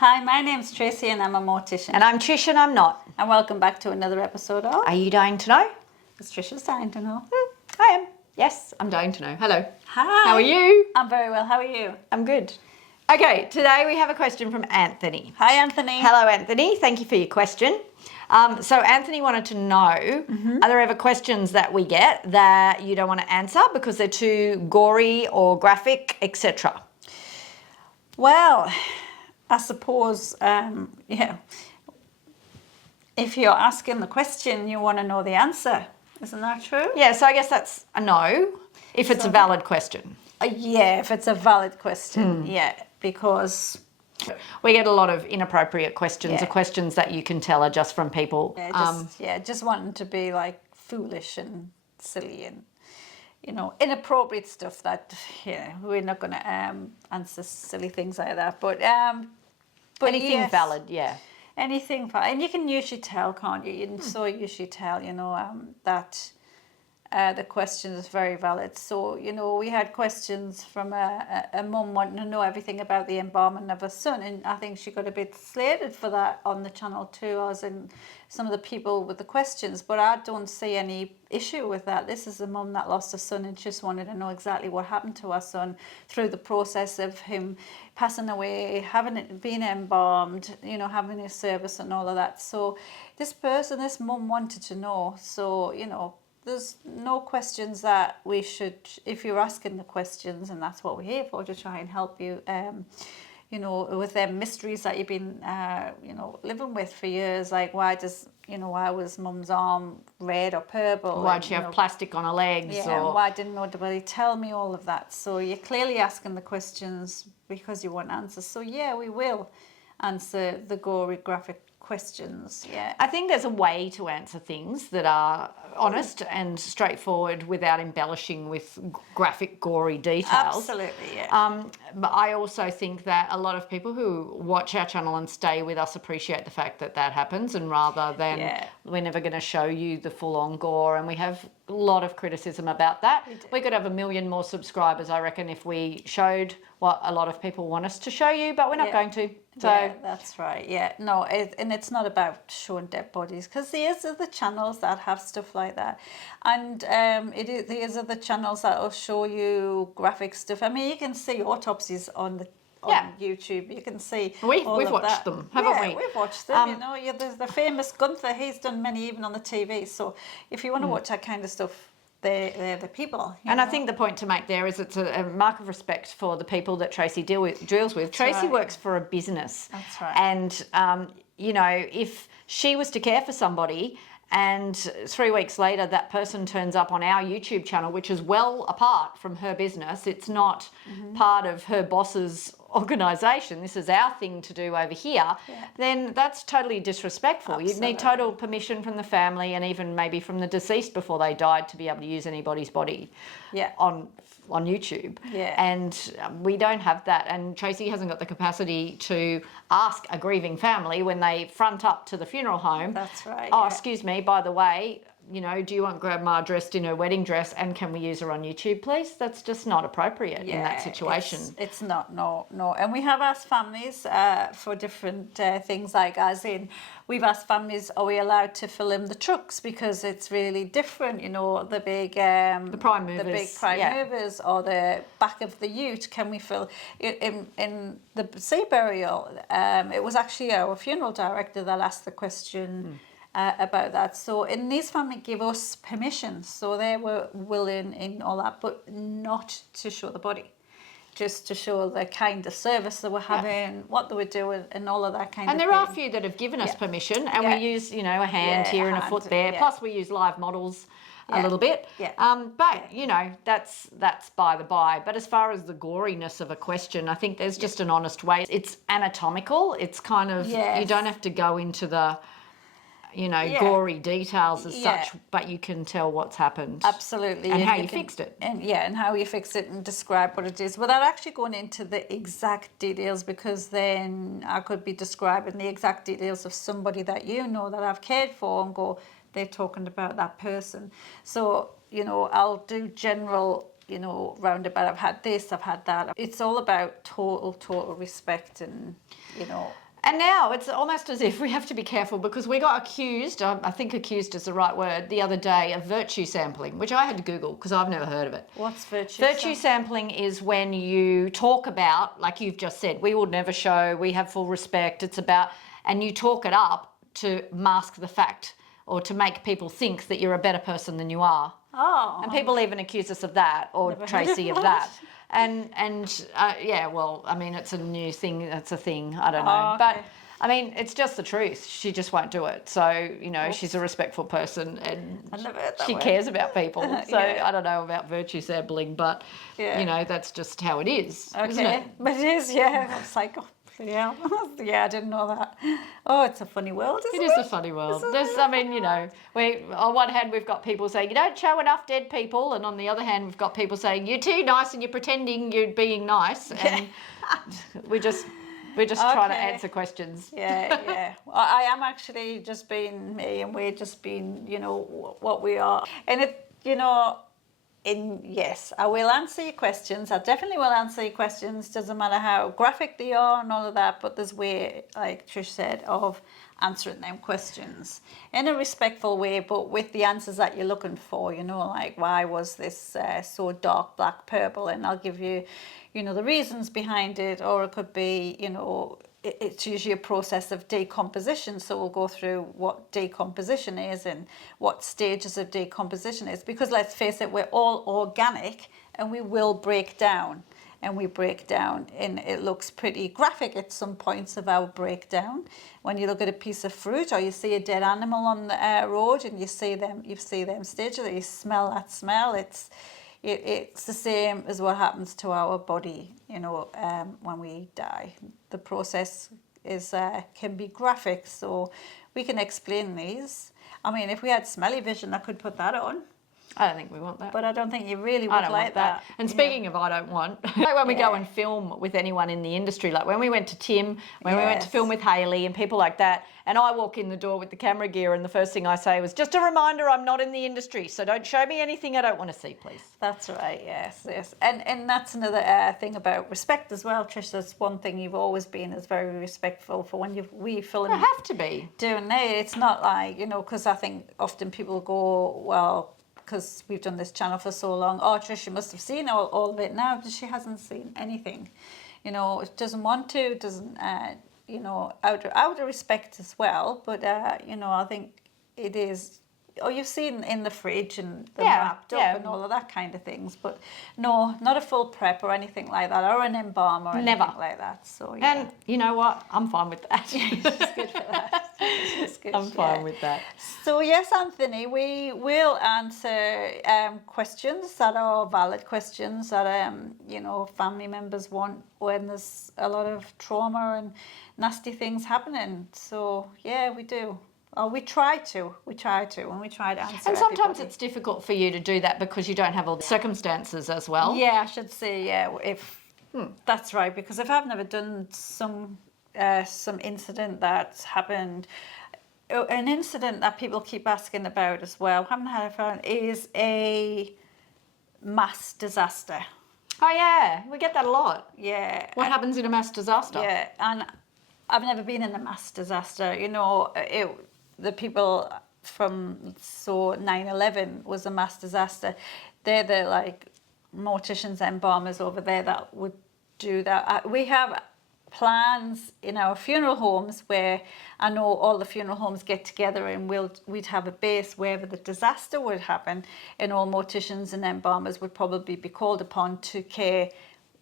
Hi, my name's Tracy and I'm a mortician. And I'm Trish and I'm not. And welcome back to another episode of Are you dying to know? It's Trisha's Dying to Know. I am. Yes, I'm dying to know. Hello. Hi. How are you? I'm very well. How are you? I'm good. Okay, today we have a question from Anthony. Hi, Anthony. Hello, Anthony. Thank you for your question. So Anthony wanted to know, are there ever questions that we get that you don't want to answer because they're too gory or graphic, etc.? Well, I suppose, if you're asking the question, you want to know the answer. Isn't that true? Yeah, so I guess that's a no, if it's a valid question. Yeah, if it's a valid question, yeah, because... We get a lot of inappropriate questions, Yeah. or questions that you can tell are just from people. Just wanting to be like foolish and silly and, inappropriate stuff that, we're not going to answer silly things like that. But Anything yes, valid, yeah. Anything valid. And you can usually tell, can't you? You so usually tell, that the question is very valid. So, we had questions from a mum wanting to know everything about the embalming of her son, and I think she got a bit slated for that on the channel too, as in some of the people with the questions, but I don't see any issue with that. This is a mum that lost her son and just wanted to know exactly what happened to her son through the process of him passing away, being embalmed, having his service and all of that. So this mum wanted to know. So, there's no questions that we should, if you're asking the questions, and that's what we're here for, to try and help you, with them mysteries that you've been, living with for years, like why was mum's arm red or purple? Why'd she have plastic on her legs? Yeah, or... why didn't nobody tell me all of that? So you're clearly asking the questions because you want answers. So yeah, we will answer the gory, graphic questions. Yeah, I think there's a way to answer things that are honest and straightforward without embellishing with graphic, gory details. Absolutely, yeah. But I also think that a lot of people who watch our channel and stay with us appreciate the fact that that happens, and rather than we're never going to show you the full-on gore, and we have a lot of criticism about that. We could have 1 million more subscribers, I reckon, if we showed what a lot of people want us to show you, but we're not going to. So yeah, that's right. Yeah, no, and it's not about showing dead bodies, because there is other channels that have stuff like that, and there is other channels that will show you graphic stuff. I mean, you can see autopsies on YouTube. You can see we've watched them, haven't we? We've watched them. There's the famous Gunther. He's done many even on the TV. So if you want to watch that kind of stuff, they're the people. I think the point to make there is it's a mark of respect for the people that Tracy deals with. Tracy works for a business. That's right. And, if she was to care for somebody and 3 weeks later that person turns up on our YouTube channel, which is well apart from her business, it's not part of her boss's organisation, this is our thing to do over here, then that's totally disrespectful. Absolutely. You'd need total permission from the family and even maybe from the deceased before they died to be able to use anybody's body on YouTube. Yeah. And we don't have that, and Tracy hasn't got the capacity to ask a grieving family when they front up to the funeral home. That's right. Oh, excuse me, by the way, do you want Grandma dressed in her wedding dress and can we use her on YouTube, please? That's just not appropriate in that situation. It's not, no. And we have asked families for different things, like as in, we've asked families, are we allowed to film the trucks? Because it's really different, the big... the prime movers. The big prime movers, or the back of the ute. Can we film... In the sea burial, it was actually our funeral director that asked the question... about that. So, and these families give us permission, so they were willing in all that, but not to show the body, just to show the kind of service they were having, what they were doing, and all of that kind of thing. And there are a few that have given us permission, and we use, a hand here and a foot there. Plus, we use live models a little bit. That's by the by. But as far as the goriness of a question, I think there's just an honest way. It's anatomical. It's kind of you don't have to go into the gory details as such, but you can tell what's happened. Absolutely. And how you fixed it. And how you fix it and describe what it is without actually going into the exact details, because then I could be describing the exact details of somebody that that I've cared for and go, they're talking about that person. So, I'll do general, roundabout, I've had this, I've had that. It's all about total respect and, And now it's almost as if we have to be careful because we got accused, I think accused is the right word, the other day of virtue sampling, which I had to Google because I've never heard of it. What's virtue? Virtue sampling is when you talk about, like you've just said, we will never show, we have full respect, it's about, and you talk it up to mask the fact or to make people think that you're a better person than you are. Oh. And people even accuse us of that, or Tracy of that. And yeah, well, I mean, it's a new thing. It's a thing. I don't know. Okay. But, I mean, it's just the truth. She just won't do it. So, you know, she's a respectful person and she cares about people. So I don't know about virtue sampling, but, you know, that's just how it is, isn't it? But it is, yeah. It's like, oh, yeah. Yeah, I didn't know that. Oh, it's a funny world, isn't it? It is a funny world. There's, I mean, you know, on one hand we've got people saying you don't show enough dead people, and on the other hand we've got people saying you're too nice and you're pretending you're being nice, and we're just trying to answer questions. Yeah. Well, I am actually just being me, and we're just being, you know, what we are. And it, you know, yes, I will answer your questions. I definitely will answer your questions. Doesn't matter how graphic they are and all of that, but there's way, like Trish said, of answering them questions in a respectful way, but with the answers that you're looking for, you know, like why was this so dark black purple, and I'll give you, you know, the reasons behind it. Or it could be, you know, it's usually a process of decomposition, so we'll go through what decomposition is and what stages of decomposition is, because let's face it, we're all organic and we will break down, and we break down, and it looks pretty graphic at some points of our breakdown. When you look at a piece of fruit or you see a dead animal on the road and you see them stages, or you smell that smell, it's the same as what happens to our body, you know, when we die. The process is can be graphic, so we can explain these. I mean, if we had smelly vision, I could put that on. I don't think we want that. But I don't think you really would like that. And speaking of I don't want, like when we go and film with anyone in the industry, like when we went to Tim, when we went to film with Hayley and people like that, and I walk in the door with the camera gear and the first thing I say was, just a reminder, I'm not in the industry, so don't show me anything I don't want to see, please. That's right, yes. And that's another thing about respect as well, Trish. That's one thing you've always been, is very respectful for when we film. I have to be. Doing it. It's not like, you know, because I think often people go, well, because we've done this channel for so long, oh, Trish, you must have seen all of it now. She hasn't seen anything. You know, it doesn't want to, doesn't, you know, out of respect as well. But, you know, I think it is, you've seen in the fridge and the wrapped up and all of that kind of things. But no, not a full prep or anything like that, or an embalm or anything like that. So, yeah. And you know what? I'm fine with that. It's good for that. It's good, I'm fine with that. So yes, Anthony, we will answer questions that are valid questions that you know, family members want when there's a lot of trauma and nasty things happening. So yeah, we do. We try to, and we try to answer. And sometimes everybody. it's difficult for you to do that because you don't have all the circumstances as well. Yeah, I should say, yeah, if that's right, because if I've never done some incident that's happened, an incident that people keep asking about as well, haven't had a phone, is a mass disaster. Oh yeah, we get that a lot. Yeah. What happens in a mass disaster? Yeah, and I've never been in a mass disaster. You know, the people from 9/11 was a mass disaster. They're the like morticians and embalmers over there that would do that. We have plans in our funeral homes where I know all the funeral homes get together and we'd have a base wherever the disaster would happen, and all morticians and embalmers would probably be called upon to care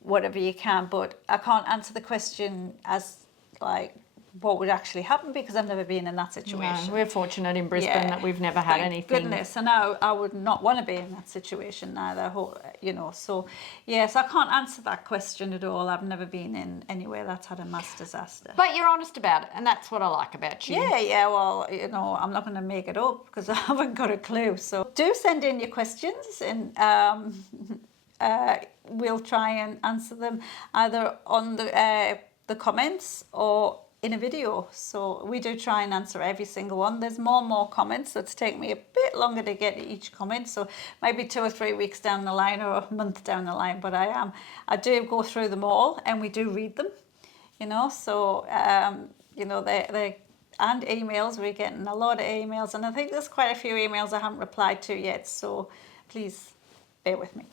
whatever you can. But I can't answer the question as like what would actually happen because I've never been in that situation. No, we're fortunate in Brisbane that we've never had anything. Goodness, and I would not want to be in that situation either. You know, so yes, I can't answer that question at all. I've never been in anywhere that's had a mass disaster. But you're honest about it, and that's what I like about you. Yeah. Well, you know, I'm not going to make it up because I haven't got a clue. So do send in your questions, and we'll try and answer them either on the comments or in a video. So we do try and answer every single one. There's more and more comments, so it's taken me a bit longer to get each comment, so maybe 2 or 3 weeks down the line or a month down the line, but I do go through them all and we do read them, you know. So you know, they and emails. We're getting a lot of emails, and I think there's quite a few emails I haven't replied to yet. So please bear with me.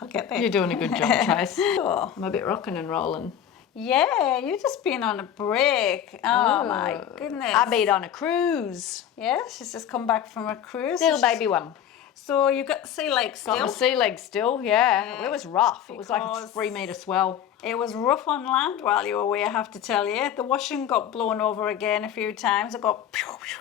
I'll get there. You're doing a good job, Trace. Sure. I'm a bit rocking and rolling. Yeah, you've just been on a break. Oh my goodness. I've been on a cruise. Yeah, she's just come back from a cruise. Little baby one. So you got sea legs still? Got my sea legs still, yeah. It was rough. It was like a Because 3-metre swell. It was rough on land while you were away, I have to tell you. The washing got blown over again a few times. It got pew, pew,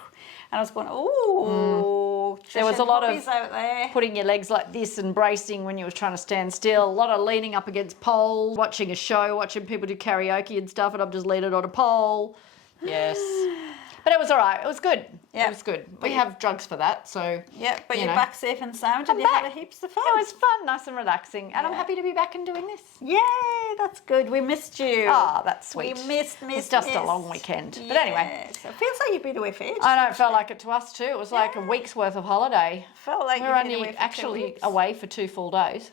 and I was going, ooh. There was a lot of out there. putting your legs like this and bracing when you were trying to stand still. A lot of leaning up against poles, watching a show, watching people do karaoke and stuff, and I'm just leaning on a pole. Yes. But it was all right. It was good. Yeah. It was good. We have drugs for that, so... Yeah, but you're know. back safe and sound, and you back. had a heaps of fun. It was fun, nice and relaxing, and I'm Yeah. happy to be back and doing this. Yay, that's good. We missed you. Ah, that's sweet. We missed. It's just a long weekend. But anyway, Yes. It feels like you've been away for ages. I know it felt like it to us too. It was like a week's worth of holiday. Felt like We you've were been away only for 2 actually weeks. away for 2 full days.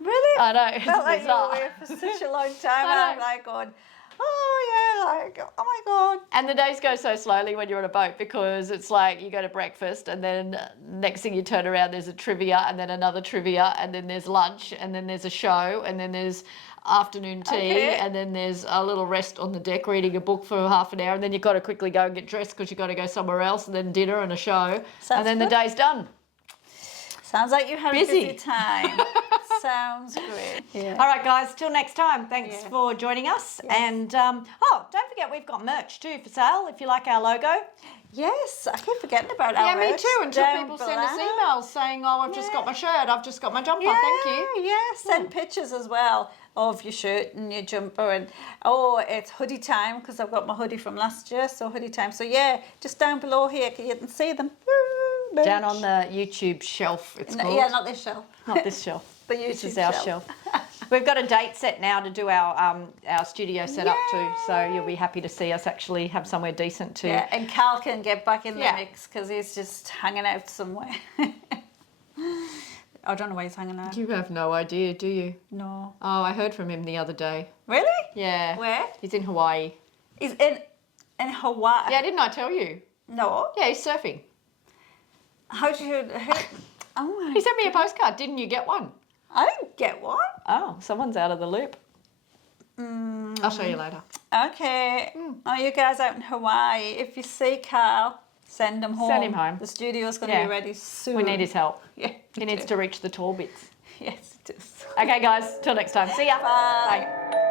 Really? I know, it's Felt like you were bizarre. away for such a long time. I know. I'm like going, oh yeah, like, oh my God. And the days go so slowly when you're on a boat because it's like you go to breakfast and then next thing you turn around there's a trivia and then another trivia and then there's lunch and then there's a show and then there's afternoon tea Okay. and then there's a little rest on the deck reading a book for half an hour and then you've got to quickly go and get dressed because you've got to go somewhere else and then dinner and a show Sounds and then good. the day's done. Sounds like you had Busy. a busy time. Sounds great. Yeah. All right, guys, till next time. Thanks Yeah. for joining us. And, don't forget we've got merch too for sale if you like our logo. Yes, I keep forgetting about Yeah, our me merch too, until down people send us below. emails saying, oh, I've just got my shirt, I've just got my jumper, Yeah, thank you. yeah. Send pictures as well of your shirt and your jumper, and it's hoodie time because I've got my hoodie from last year, so hoodie time. So yeah, just down below here, you can see them. Down on the YouTube shelf, it's called. Yeah, not this shelf. Not this shelf. The This YouTube is our shelf. We've got a date set now to do our studio set up too, so you'll be happy to see us actually have somewhere decent to. Yeah, and Carl can get back in the Yeah. mix because he's just hanging out somewhere. I don't know where he's hanging out. You have no idea, do you? No. Oh, I heard from him the other day. Really? Yeah. Where? He's in Hawaii. He's in Hawaii. Yeah, didn't I tell you? No. Yeah, he's surfing. How do you? Oh my. He sent me a postcard. Didn't you get one? I didn't get one. Oh, someone's out of the loop. I'll show you later. Okay. Oh, you guys out in Hawaii. If you see Carl, send him home. Send him home. The studio's going to Yeah. be ready soon. We need his help. Yeah. He needs to reach the tall bits. Yes, it is. Okay, guys. Till next time. See ya. Bye. Bye.